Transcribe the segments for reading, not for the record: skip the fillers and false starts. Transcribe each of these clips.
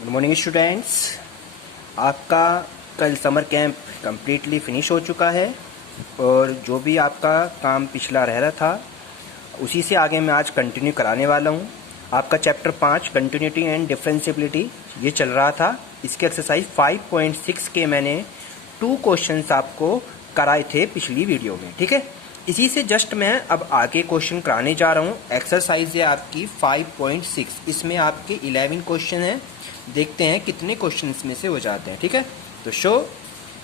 Good morning students. आपका कल summer camp completely finish हो चुका है और जो भी आपका काम पिछला रह रहा था उसी से आगे मैं आज कंटिन्यू कराने वाला हूँ। आपका चैप्टर 5 कंटिन्यूटी एंड डिफरेंशिएबिलिटी ये चल रहा था। इसके एक्सरसाइज 5.6 के मैंने 2 क्वेश्चंस आपको कराए थे पिछली वीडियो में, ठीक है। इसी से जस्ट मैं अब आगे क्वेश्चन कराने जा रहा हूँ। एक्सरसाइज है आपकी 5.6, इसमें आपके 11 क्वेश्चन हैं। देखते हैं कितने क्वेश्चन इसमें से हो जाते हैं, ठीक है। तो शो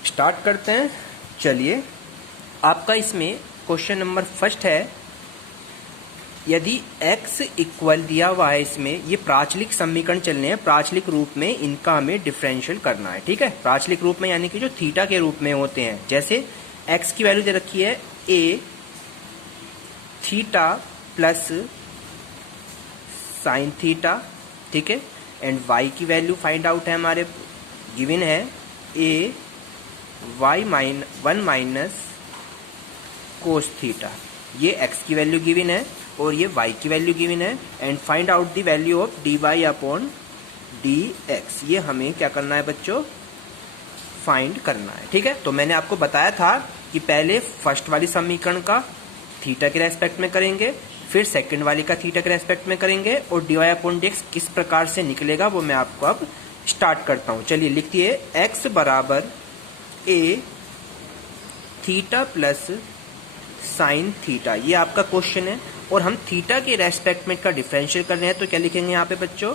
स्टार्ट करते हैं। चलिए, आपका इसमें क्वेश्चन नंबर फर्स्ट है, यदि x इक्वल दिया हुआ है, इसमें ये प्राचलिक समीकरण चलने हैं। प्राचलिक रूप में इनका हमें डिफरेंशियल करना है, ठीक है। प्राचलिक रूप में यानी कि जो थीटा के रूप में होते हैं। जैसे x की वैल्यू दे रखी है a theta plus sine theta, ठीक है। एंड y की वैल्यू फाइंड आउट है, हमारे गिवन है a y one minus cos theta. ये x की वैल्यू गिवन है और ये y की वैल्यू गिवन है। And find out the value of dy upon dx। ये हमें क्या करना है बच्चों, फाइंड करना है, ठीक है। तो मैंने आपको बताया था कि पहले फर्स्ट वाली समीकरण का थीटा के रेस्पेक्ट में करेंगे, फिर सेकंड वाली का थीटा के रेस्पेक्ट में करेंगे, और dy अपॉन dx किस प्रकार से निकलेगा वो मैं आपको अब स्टार्ट करता हूं। चलिए लिखिए, x बराबर a theta plus sine theta, ये आपका क्वेश्चन है। और हम थीटा के रेस्पेक्ट में इसका डिफरेंशियल कर रहे हैं, तो क्या लिखेंगे यहाँ पे बच्चों,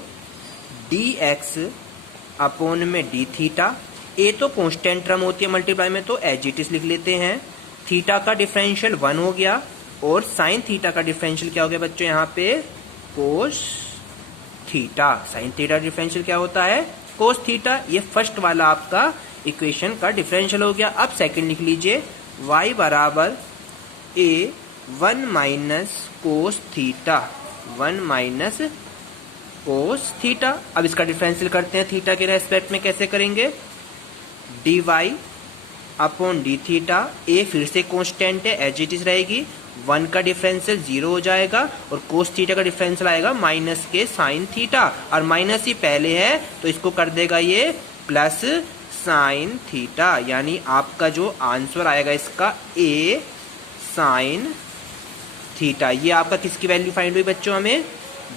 dx अपॉन में d थीटा। a तो कांस्टेंट टर्म होती है मल्टीप्लाई में, तो एज इट इज लिख लेते हैं। थीटा का डिफरेंशियल 1 हो गया और साइन थीटा का डिफरेंशियल क्या हो गया बच्चों, यहाँ पे cos theta. Sine theta differential क्या होता है, कोस थीटा। ये फर्स्ट वाला आपका इक्वेशन का डिफरेंशियल हो गया। अब सेकंड लिख लीजिए, y बराबर a 1 minus cos theta, 1 minus cos theta. अब इसका डिफरेंशियल करते हैं थीटा के रेस्पेक्ट में। कैसे करेंगे, dy upon D theta. a फिर से कांस्टेंट है, एज इट इज रहेगी। 1 का डिफरेंशियल 0 हो जाएगा और कोस थीटा का डिफरेंशियल आएगा माइनस के साइन थीटा, और माइनस ही पहले है तो इसको कर देगा ये प्लस साइन थीटा। यानी आपका जो आंसर आएगा इसका a साइन थीटा। ये आपका किसकी वैल्यू फाइंड हुई बच्चों, हमें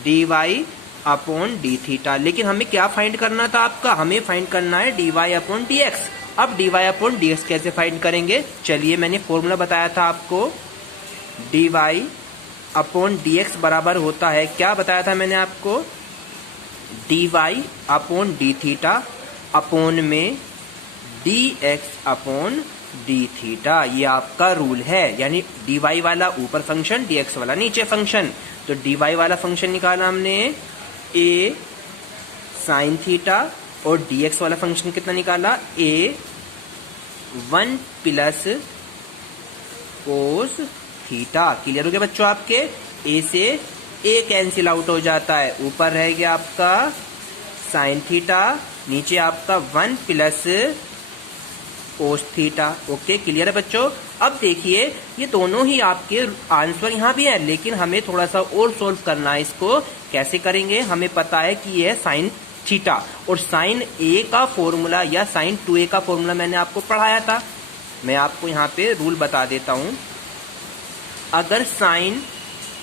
dy अपॉन डी थीटा। लेकिन हमें क्या फाइंड करना था आपका, हमें फाइंड करना है dy अपॉन dx। अब dy अपॉन dx कैसे फाइंड करेंगे, चलिए मैंने फॉर्मूला बताया था आपको। dy अपॉन dx बराबर होता है, क्या बताया था मैंने आपको, dy upon D theta upon में dx अपॉन डी थीटा। ये आपका रूल है, यानी dy वाला ऊपर फंक्शन, dx वाला नीचे फंक्शन। तो dy वाला फंक्शन निकाला हमने a साइन थीटा, और dx वाला फंक्शन कितना निकाला, a 1 plus cos theta. Clear हो गया बच्चों आपके, a से a कैंसिल आउट हो जाता है, ऊपर रह गया आपका साइन थीटा, नीचे आपका 1 plus cos theta. Okay, clear है बच्चों। अब देखिए, ये दोनों ही आपके आंसर यहाँ भी है, लेकिन हमें थोड़ा सा और सोल्व करना है इसको। कैसे करेंगे, हमें पता है कि ये है साइन थीटा, और साइन a का फॉर्मूला या साइन 2a का फॉर्मूला मैंने आपको पढ़ाया था। मैं आपको यहाँ पे रूल बता देता हूँ। अगर साइन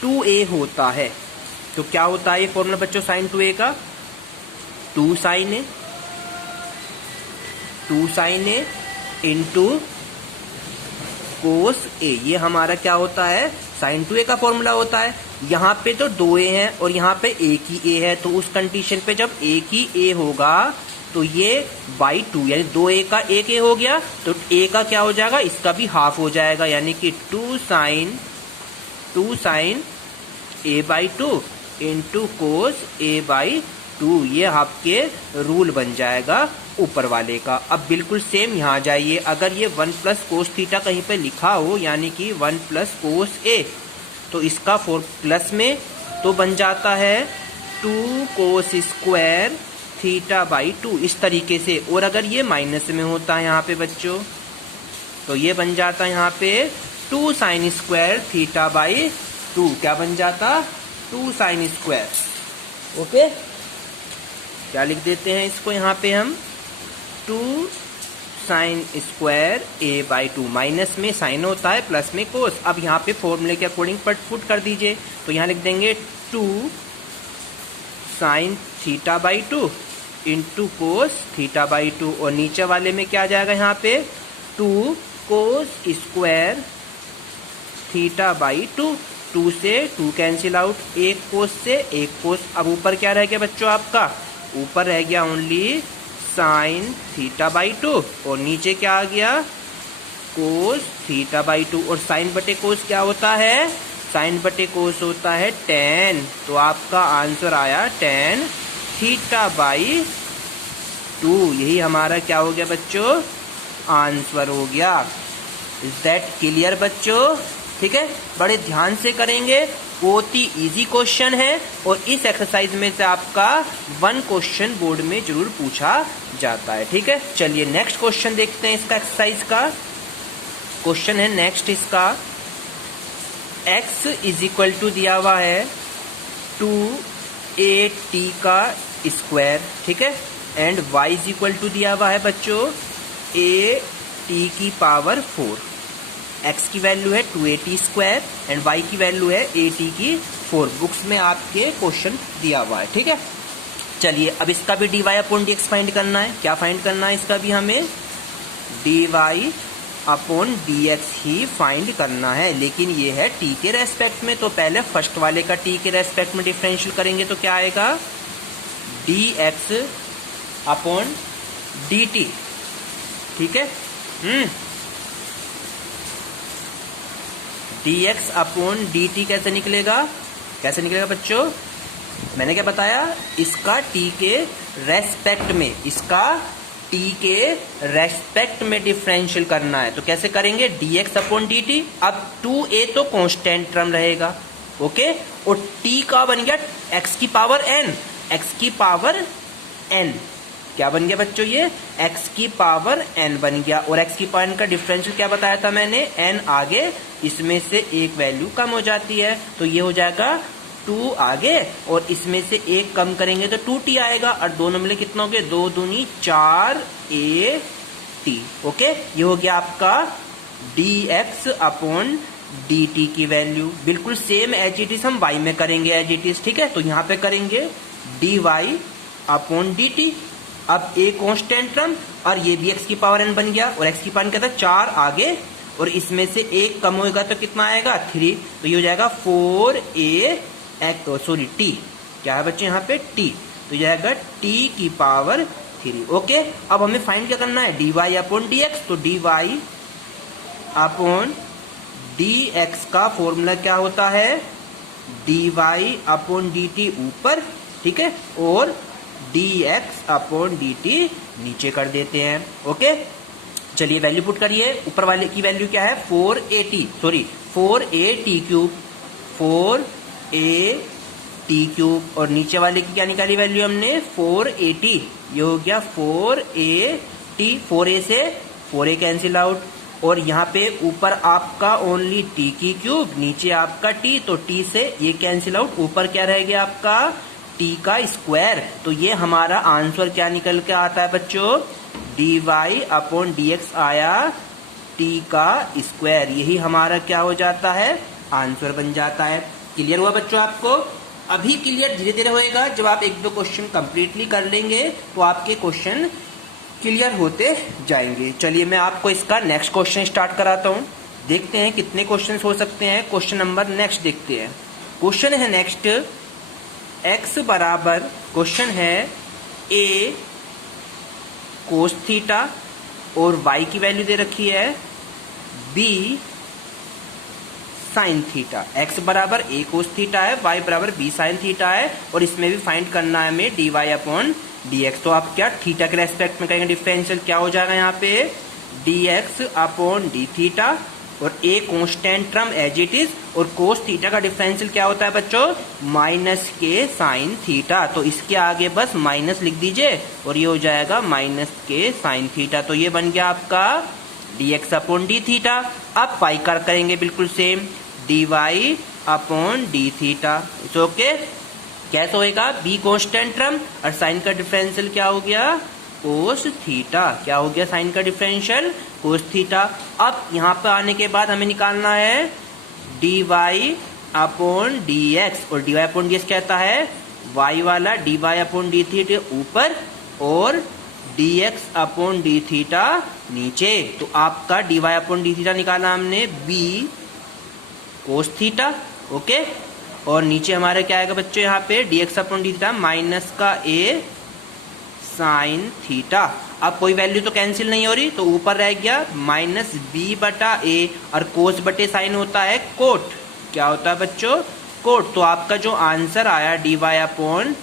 2a होता है तो क्या होता है ये फॉर्मूला बच्चों साइन 2a का, 2 sine a into cos a। ये हमारा क्या होता है, साइन 2a का फॉर्मूला होता है। यहाँ पे तो 2a है और यहाँ पे एक ही a है, तो उस कंडीशन पे जब एक ही a होगा तो ये बाई 2, यानी 2a का 1a हो गया, तो a का क्या हो जाएगा, इसका भी हाफ हो जाएगा, यानी कि 2 sine a by 2 into cos a by 2। ये आपके रूल बन जाएगा ऊपर वाले का। अब बिल्कुल सेम यहाँ जाइए, अगर ये 1 प्लस कोस थीटा कहीं पे लिखा हो, यानी कि 1 प्लस कोस a, तो इसका प्लस में तो बन जाता है 2 कोस स्क्वायर थीटा बाई 2, इस तरीके से। और अगर ये माइनस में होता है यहाँ पे बच्चों, तो ये बन जाता है यहाँ पे 2 साइन स्क्वायर थीटा बाई 2। क्या बन जाता, 2 साइन स्क्वायर। ओके, क्या लिख देते हैं इसको यहाँ पे हम 2 sine square A by 2, minus में साइन होता है प्लस में कोस। अब यहाँ पे फॉर्मूले के अकॉर्डिंग पुट कर दीजिए, तो यहाँ लिख देंगे 2 sine theta by 2 into cos theta by 2, और नीचे वाले में क्या आ जाएगा यहाँ पे 2 कोस स्क्वायर थीटा बाई 2, 2 से 2 कैंसिल आउट, एक कोस से एक कोस। अब ऊपर क्या रह गया बच्चों आपका, ऊपर रह गया ओनली साइन थीटा बाई 2, और नीचे क्या आ गया कोस थीटा बाई 2, और साइन बटे कोस क्या होता है, साइन बटे कोस होता है tan, तो आपका आंसर आया tan थीटा बाई 2। यही हमारा क्या हो गया बच्चों, आंसर हो गया। इज दैट क्लियर बच्चों? ठीक है, बड़े ध्यान से करेंगे, बहुत ही इजी क्वेश्चन है, और इस एक्सरसाइज में से आपका 1 क्वेश्चन बोर्ड में जरूर पूछा जाता है। ठीक है, चलिए नेक्स्ट क्वेश्चन देखते हैं इसका, एक्सरसाइज का क्वेश्चन है नेक्स्ट इसका। x इज इक्वल टू दिया हुआ है 2at का स्क्वायर, ठीक है, and y is equal to दिया हुआ है बच्चों at की पावर 4। x की वैल्यू है 2at स्क्वायर एंड y की वैल्यू है at की 4। बुक्स में आपके क्वेश्चन दिया हुआ है। ठीक है, चलिए अब इसका भी dy अपॉन dx फाइंड करना है। क्या फाइंड करना है इसका भी, हमें dy अपॉन dx ही फाइंड करना है, लेकिन ये है t के रेस्पेक्ट में। तो पहले फर्स्ट वाले का t के रेस्पेक्ट में डिफरेंशियल करेंगे तो क्या आएगा dx अपॉन dt। ठीक है, dx अपॉन dt कैसे निकलेगा, कैसे निकलेगा बच्चों, मैंने क्या बताया, इसका t के रेस्पेक्ट में, इसका t के रेस्पेक्ट में डिफरेंशियल करना है। तो कैसे करेंगे, dx अपॉन dt। अब 2a तो कांस्टेंट टर्म रहेगा, ओके, और t का बन गया x की पावर n, x की पावर n, क्या बन गया बच्चों ये x की पावर n बन गया। और x की पावर n का डिफरेंशियल क्या बताया था मैंने, n आगे, इसमें से एक वैल्यू कम हो जाती है, तो ये हो जाएगा 2 आगे, और इसमें से एक कम करेंगे तो 2t आएगा, और दोनों मिले कितना हो गया, 2 दूनी 4at। ओके, ये हो गया आपका dx अपॉन dt की वैल्यू। बिल्कुल सेम एज इट इज हम y में करेंगे एज इट इज। ठीक है, तो यहाँ पे करेंगे dy अपॉन dt। अब a कांस्टेंट टर्म, और ये भी x की पावर n बन गया, और x की पावर n क्या था 4 आगे, और इसमें से एक कम होगा तो कितना आएगा 3, तो ये हो जाएगा 4a सॉरी t, क्या है बच्चे यहाँ पे t, तो ये जाएगा t की पावर 3। ओके, अब हमें फाइंड क्या करना है, dy अपॉन dx। तो dy अपॉन dx का फॉर्मूला क्या होता है, dy अपॉन dt ऊपर, ठीक है, और dx अपॉन dt नीचे कर देते हैं। ओके, चलिए वैल्यू पुट करिए। ऊपर वाले की वैल्यू क्या है 4at क्यूब, 4at क्यूब, और नीचे वाले की क्या निकाली वैल्यू हमने 4at, ये हो गया 4at, 4a से 4a कैंसिल आउट, और यहाँ पे ऊपर आपका ओनली t की क्यूब, नीचे आपका t, तो t से ये कैंसिल आउट, ऊपर क्या रह गया आपका t का स्क्वायर। तो ये हमारा आंसर क्या निकल के आता है बच्चों, dy अपॉन dx आया t का स्क्वायर। यही हमारा क्या हो जाता है, आंसर बन जाता है। क्लियर हुआ बच्चों आपको? अभी क्लियर धीरे धीरे होएगा, जब आप 1-2 क्वेश्चन कंप्लीटली कर लेंगे तो आपके क्वेश्चन क्लियर होते जाएंगे। चलिए मैं आपको इसका नेक्स्ट क्वेश्चन स्टार्ट कराता हूँ, देखते हैं कितने क्वेश्चन हो सकते हैं। क्वेश्चन नंबर नेक्स्ट देखते हैं। क्वेश्चन है नेक्स्ट, x बराबर, क्वेश्चन है a कोस थीटा, और y की वैल्यू दे रखी है b साइन थीटा। x बराबर a कोस थीटा है, y बराबर b साइन थीटा है, और इसमें भी फाइंड करना है हमें dy अपॉन dx। तो आप क्या थीटा के रेस्पेक्ट में करेंगे डिफरेंशियल, क्या हो जाएगा यहाँ पे dx अपॉन d थीटा, और a constant term as it is, और कोस थीटा का डिफरेंशियल क्या होता है बच्चों माइनस के साइन थीटा। तो इसके आगे बस माइनस लिख दीजिए, और ये हो जाएगा माइनस के साइन थीटा। तो ये बन गया आपका dx अपॉन d थीटा। अब y का करेंगे बिल्कुल same, dy upon d theta. It's okay, कैसे होएगा, बी कांस्टेंट टर्म और साइन का डिफरेंशियल क्या हो गया, कोस थीटा। क्या हो गया साइन का डिफरेंशियल, कोस थीटा। अब यहाँ पे आने के बाद हमें निकालना है dy अपॉन dx, और dy अपॉन dx कहता है y वाला dy अपॉन डी थीटा ऊपर और dx अपॉन डी थीटा नीचे। तो आपका dy अपॉन डी थीटा निकाला हमने b कोस थीटा, ओके। और नीचे हमारे क्या आएगा बच्चों, यहाँ पे dx upon D theta minus का a साइन थीटा। अब कोई वैल्यू तो कैंसिल नहीं हो रही, तो ऊपर रह गया माइनस बी बटा ए, और कोस बटे साइन होता है कोट। क्या होता है बच्चों, कोट। तो आपका जो आंसर आया dy upon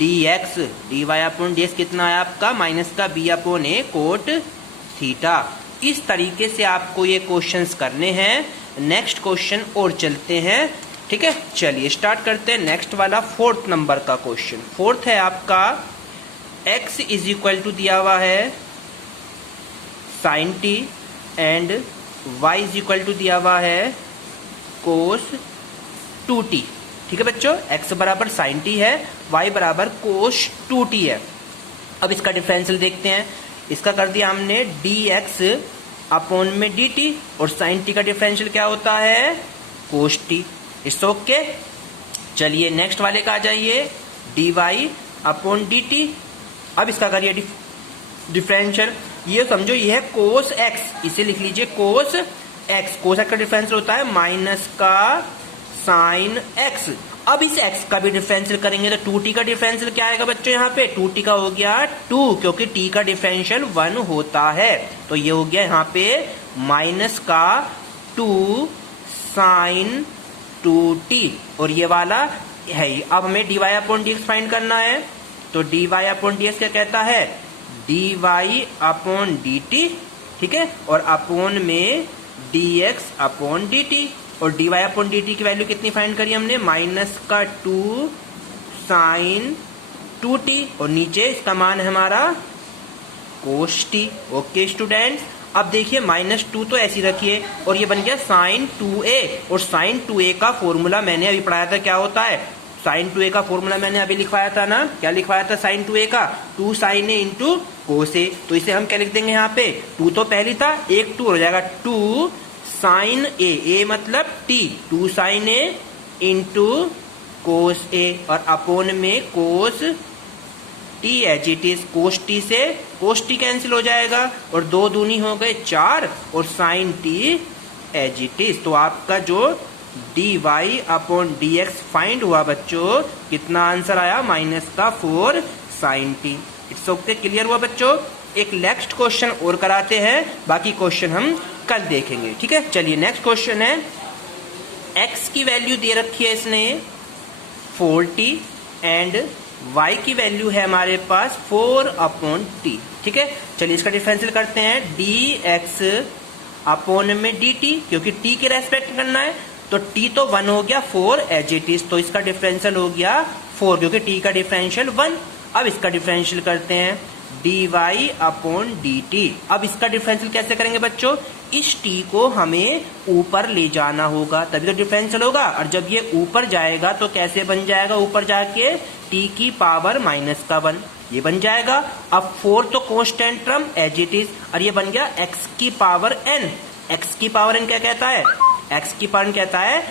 dx, dy upon dx कितना आया आपका, माइनस का b अपॉन ए कोट थीटा। इस तरीके से आपको ये क्वेश्चंस करने हैं। नेक्स्ट क्वेश्चन और चलते हैं, ठीक है। चलिए स्टार्ट करते हैं नेक्स्ट वाला, 4th नंबर का क्वेश्चन। 4th है आपका x इज इक्वल टू दिया हुआ है sine T and y is equal to दिया हुआ है कोस 2t। ठीक है बच्चों, x बराबर साइन टी है, y बराबर कोस 2t है। अब इसका डिफरेंशियल देखते हैं। इसका कर दिया हमने dx अपॉन में dt, और साइन टी का डिफरेंशियल क्या होता है, कोस टी। It's okay. चलिए नेक्स्ट वाले का आ जाइए, dy अपॉन dt। अब इसका करिए डिफरेंशियल। ये समझो ये है कोस x, इसे लिख लीजिए कोस x। कोस x का डिफरेंशियल होता है माइनस का साइन x। अब इस x का भी डिफरेंशियल करेंगे तो 2t का डिफरेंशियल क्या आएगा बच्चों, यहाँ पे 2t का हो गया 2, क्योंकि t का डिफरेंशियल 1 होता है। तो ये हो गया यहाँ पे माइनस का 2 साइन 2t, और ये वाला है। अब हमें dy अपॉन dx फाइंड करना है, तो dy अपॉन dx क्या कहता है, dy अपॉन dt, ठीक है, और अपॉन में dx अपॉन dt। और dy अपॉन dt की वैल्यू कितनी फाइंड करी हमने, माइनस का 2 साइन 2t, और नीचे इसका मान है हमारा कोस t। ओके स्टूडेंट्स, अब देखिए -2 तो ऐसी रखिए, और ये बन गया साइन 2a, और साइन 2a का फॉर्मूला मैंने अभी पढ़ाया था, क्या होता है, साइन 2a का फॉर्मूला मैंने अभी लिखवाया था ना, क्या लिखवाया था साइन 2a का, 2 साइन ए इंटू कोस ए। तो इसे हम क्या लिख देंगे यहाँ पे, 2 तो पहली था, एक 2 हो जाएगा 2 साइन ए, ए मतलब t, 2 sine A into cos A, और अपोन में cos T H it is. Cos T से कोस टी कैंसिल हो जाएगा, और 2 दूनी हो गए 4, और sine T H it is. तो आपका जो dy अपॉन dx फाइंड हुआ बच्चों, कितना आंसर आया, माइनस का 4 sine T. It's okay, clear हुआ बच्चों। एक नेक्स्ट क्वेश्चन और कराते हैं, बाकी क्वेश्चन हम कल देखेंगे, ठीक है। चलिए नेक्स्ट क्वेश्चन है, x की वैल्यू दे रखी है इसने 4t एंड y की वैल्यू है हमारे पास 4 अपॉन t, ठीक है। चलिए इसका डिफरेंशियल करते हैं, dx अपॉन में dt, क्योंकि t के रेस्पेक्ट करना है, तो t तो 1 हो गया 4 एज इट इज, तो इसका डिफरेंशियल हो गया 4, क्योंकि t का डिफरेंशियल 1। अब इसका डिफरेंशियल करते हैं dy अपॉन dt। अब इसका डिफरेंशियल कैसे करेंगे बच्चों, इस t को हमें ऊपर ले जाना होगा, तभी तो डिफरेंशियल होगा। और जब ये ऊपर जाएगा तो कैसे बन जाएगा, ऊपर जाके t की पावर माइनस का 1 ये बन जाएगा। अब 4 तो constant term as it is, और ये बन गया x की पावर n। x की पावर n क्या कहता है, x की पावर n कहता है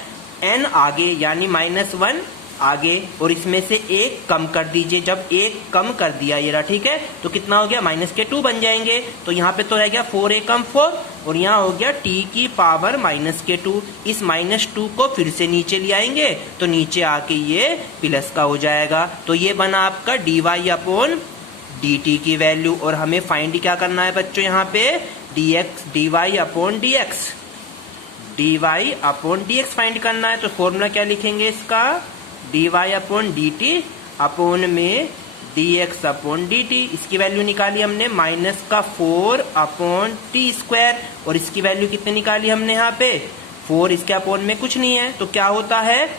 n आगे यानी -1 आगे, और इसमें से 1 कम कर दीजिए। जब 1 कम कर दिया ये रहा, ठीक है, तो कितना हो गया, -2 बन जाएंगे। तो यहाँ पे तो रह गया 4a कम 4, और यहाँ हो गया t की पावर -2। इस -2 को फिर से नीचे ले आएंगे, तो नीचे आके ये प्लस का हो जाएगा। तो ये बना आपका dy अपॉन dt की वैल्यू। और हमें फाइंड क्या करना है बच्चों, यहाँ पे dy upon dy upon dx find करना है। तो फॉर्मूला क्या लिखेंगे इसका, dy अपॉन dt अपॉन में dx अपॉन dt। इसकी वैल्यू निकाली हमने माइनस का 4 अपॉन टी स्क्वायर, और इसकी वैल्यू कितनी निकाली हमने यहाँ पे 4, इसके अपॉन में कुछ नहीं है, तो क्या होता है,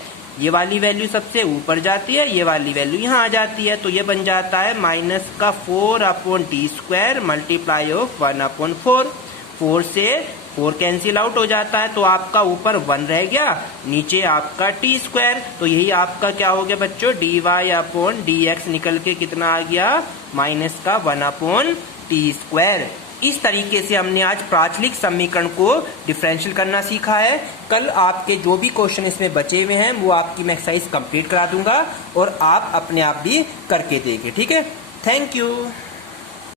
ये वाली वैल्यू सबसे ऊपर जाती है, ये वाली वैल्यू यहाँ आ जाती है। तो ये बन जाता है माइनस का 4 upon T square multiply of 1 upon 4। 4 से 4 कैंसिल आउट हो जाता है, तो आपका ऊपर 1 रह गया, नीचे आपका टी स्क्वायर, तो यही आपका क्या हो गया बच्चों, dy अपॉन dx निकल के कितना आ गया, माइनस का 1 अपॉन टी स्क्वायर। इस तरीके से हमने आज प्राचलिक समीकरण को डिफरेंशियल करना सीखा है। कल आपके जो भी क्वेश्चन इसमें बचे हुए हैं वो आपकी मैं एक्सरसाइज कंप्लीट करा दूंगा और आप अपने आप भी करके देंगे। ठीक है, थैंक यू।